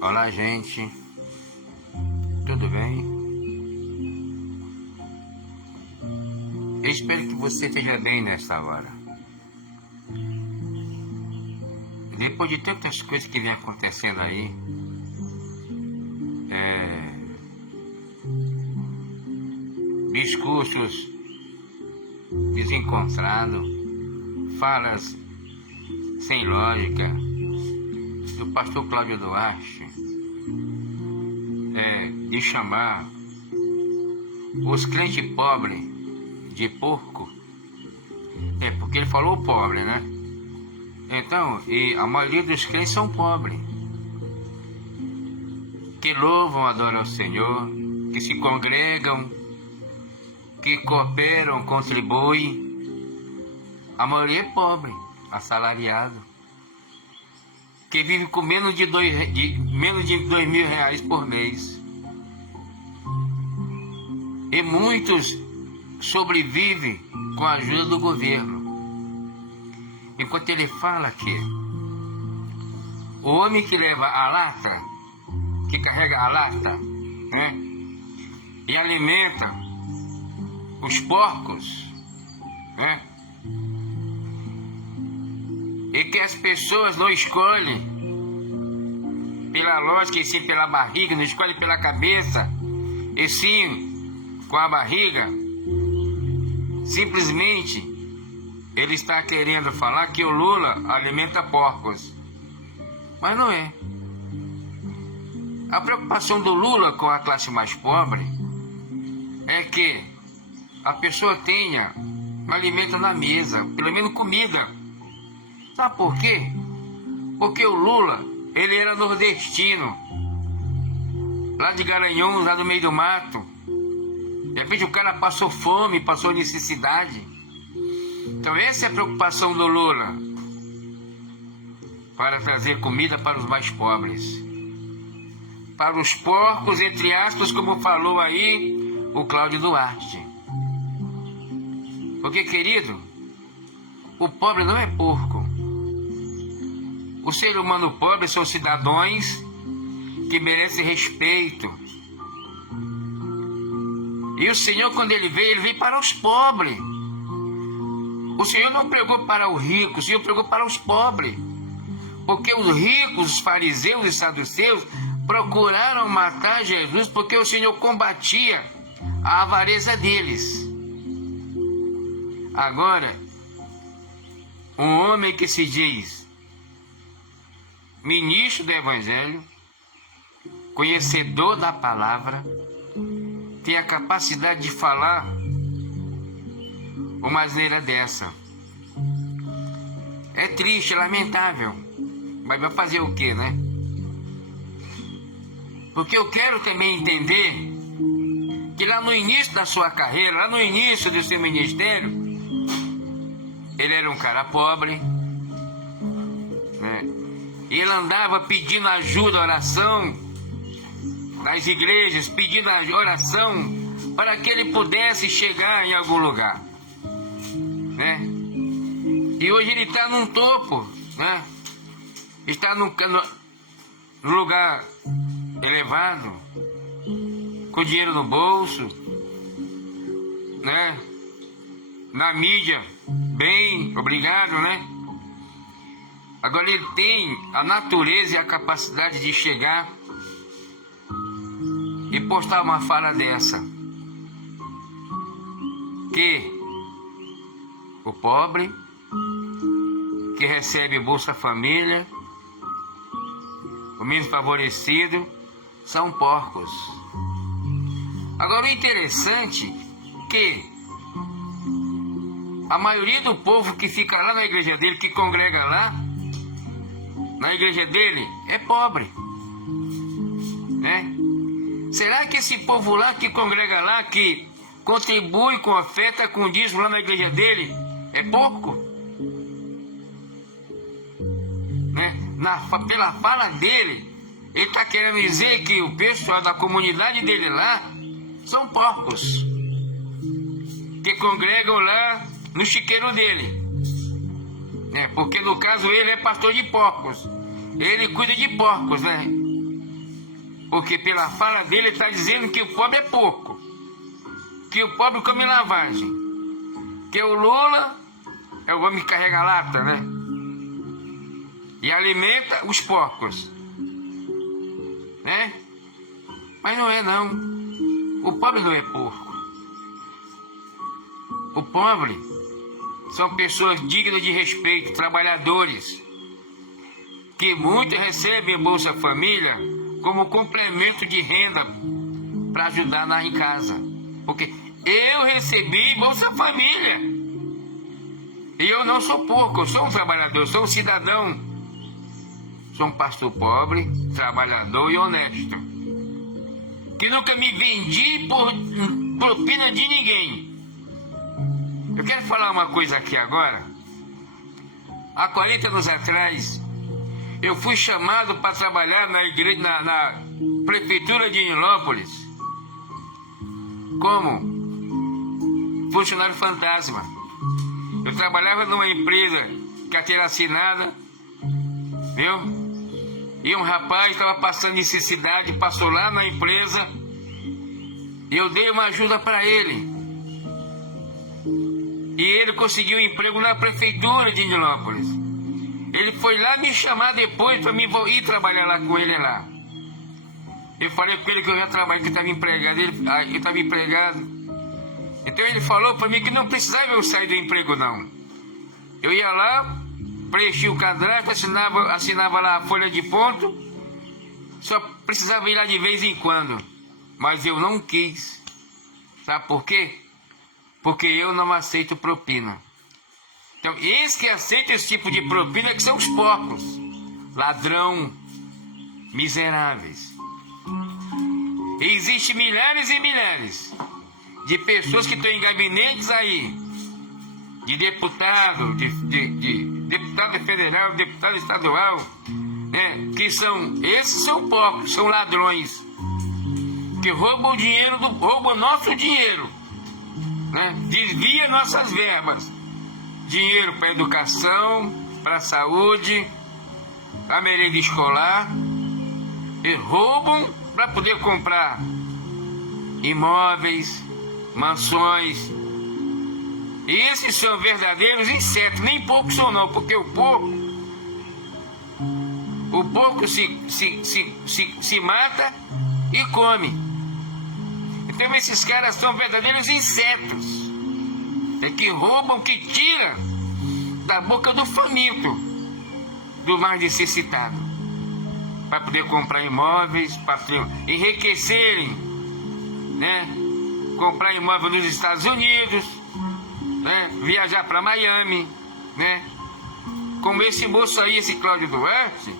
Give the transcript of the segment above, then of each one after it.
Olá, gente, tudo bem? Eu espero que você esteja bem nesta hora. Depois de tantas coisas que vem acontecendo aí, discursos desencontrados, falas sem lógica do pastor Cláudio Duarte, de chamar os crentes pobres de porco, porque ele falou pobre, né? Então, e a maioria dos crentes são pobres, que louvam, adoram o Senhor, que se congregam, que cooperam, contribuem. A maioria é pobre, assalariado, que vive com menos de R$2.000 por mês. E muitos sobrevivem com a ajuda do governo. Enquanto ele fala que o homem que leva a lata, que carrega a lata, né, e alimenta os porcos, né, e que as pessoas não escolhem pela lógica, e sim pela barriga, não escolhem pela cabeça, e sim com a barriga. Simplesmente ele está querendo falar que o Lula alimenta porcos, mas não é. A preocupação do Lula com a classe mais pobre é que a pessoa tenha um alimento na mesa, pelo menos comida. Sabe por quê? Porque o Lula, ele era nordestino, lá de Garanhuns, lá no meio do mato. De repente o cara passou fome, passou necessidade. Então essa é a preocupação do Lula, para trazer comida para os mais pobres, para os porcos, entre aspas, como falou aí o Cláudio Duarte. Porque, querido, o pobre não é porco. O ser humano pobre são cidadãos que merecem respeito. E o Senhor, quando ele veio para os pobres. O Senhor não pregou para o rico, o Senhor pregou para os pobres. Porque os ricos, os fariseus e saduceus procuraram matar Jesus porque o Senhor combatia a avareza deles. Agora, um homem que se diz ministro do Evangelho, conhecedor da palavra, tem a capacidade de falar uma asneira dessa. É triste, é lamentável, mas vai fazer o quê, né? Porque eu quero também entender que lá no início da sua carreira, lá no início do seu ministério, ele era um cara pobre, né? Ele andava pedindo ajuda, oração das igrejas, pedindo oração para que ele pudesse chegar em algum lugar, né? E hoje ele está num topo, né? Está num lugar elevado, com dinheiro no bolso, né? Na mídia, bem, obrigado, né? Agora ele tem a natureza e a capacidade de chegar e postar uma fala dessa, que o pobre que recebe Bolsa Família, o menos favorecido, são porcos. Agora o interessante é que a maioria do povo que fica lá na igreja dele, que congrega lá na igreja dele, é pobre, né? Será que esse povo lá que congrega lá, que contribui com oferta, com dízimo lá na igreja dele, é pouco? Né? Pela fala dele, ele está querendo dizer que o pessoal da comunidade dele lá são porcos, que congregam lá no chiqueiro dele, né? Porque no caso ele é pastor de porcos. ele cuida de porcos, né? Porque pela fala dele está dizendo que o pobre é porco, que o pobre come lavagem, que o Lula é o homem que carrega lata, né? E alimenta os porcos, né? Mas não é não. O pobre não é porco. O pobre são pessoas dignas de respeito, trabalhadores, que muitos recebem Bolsa Família como complemento de renda para ajudar lá em casa. Porque eu recebi Bolsa Família. E eu não sou porco, eu sou um trabalhador, sou um cidadão. Sou um pastor pobre, trabalhador e honesto. Que nunca me vendi por propina de ninguém. Eu quero falar uma coisa aqui agora. Há 40 anos atrás, eu fui chamado para trabalhar na igreja, na prefeitura de Nilópolis, como funcionário fantasma. Eu trabalhava numa empresa carteira assinada, viu? E um rapaz estava passando necessidade, passou lá na empresa, e eu dei uma ajuda para ele. E ele conseguiu um emprego na prefeitura de Nilópolis. Ele foi lá me chamar depois para mim ir trabalhar lá com ele lá. Eu falei para ele que eu ia trabalhar, que eu estava empregado. Eu estava empregado. Então ele falou para mim que não precisava eu sair do emprego não. Eu ia lá, preenchia o cadastro, assinava lá a folha de ponto. Só precisava ir lá de vez em quando. Mas eu não quis. Sabe por quê? Porque eu não aceito propina. Então, esses que aceitam esse tipo de propina que são os porcos. Ladrão, miseráveis. E existem milhares e milhares de pessoas que estão em gabinetes aí, de deputado, de deputado federal, deputado estadual, né? Que esses são porcos, são ladrões, que roubam o dinheiro, roubam nosso dinheiro, né? Desvia nossas verbas, dinheiro para educação, para saúde, para merenda escolar, e roubam para poder comprar imóveis, mansões. E esses são verdadeiros insetos, nem poucos são não, porque o porco se mata e come. Então esses caras são verdadeiros insetos, que roubam, que tiram da boca do faminto, do mais necessitado, para poder comprar imóveis, para enriquecerem, né? Comprar imóvel nos Estados Unidos, né? Viajar para Miami, né? Como esse moço aí, esse Cláudio Duarte,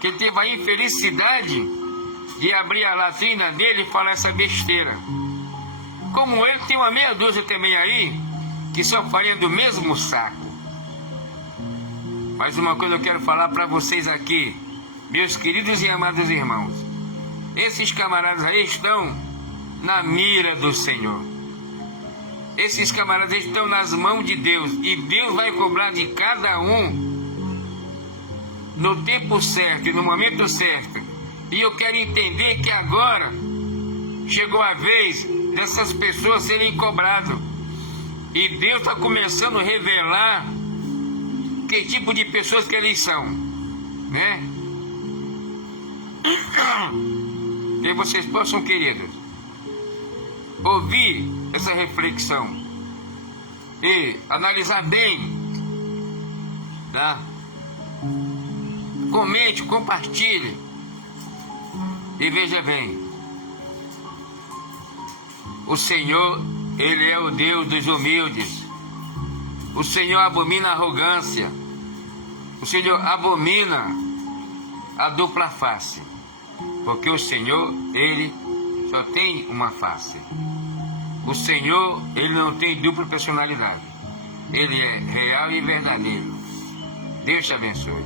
que teve a infelicidade de abrir a latrina dele e falar essa besteira. Como ele, tem uma meia dúzia também aí, que só farinha do mesmo saco. Mas uma coisa eu quero falar para vocês aqui, meus queridos e amados irmãos. Esses camaradas aí estão na mira do Senhor. Esses camaradas estão nas mãos de Deus. E Deus vai cobrar de cada um no tempo certo e no momento certo. E eu quero entender que agora chegou a vez dessas pessoas serem cobradas. E Deus está começando a revelar que tipo de pessoas que eles são, né? Que vocês possam, queridos, ouvir essa reflexão e analisar bem, tá? Comente, compartilhe e veja bem. O Senhor, Ele é o Deus dos humildes. O Senhor abomina a arrogância. O Senhor abomina a dupla face. Porque o Senhor, Ele só tem uma face. O Senhor, Ele não tem dupla personalidade. Ele é real e verdadeiro. Deus te abençoe.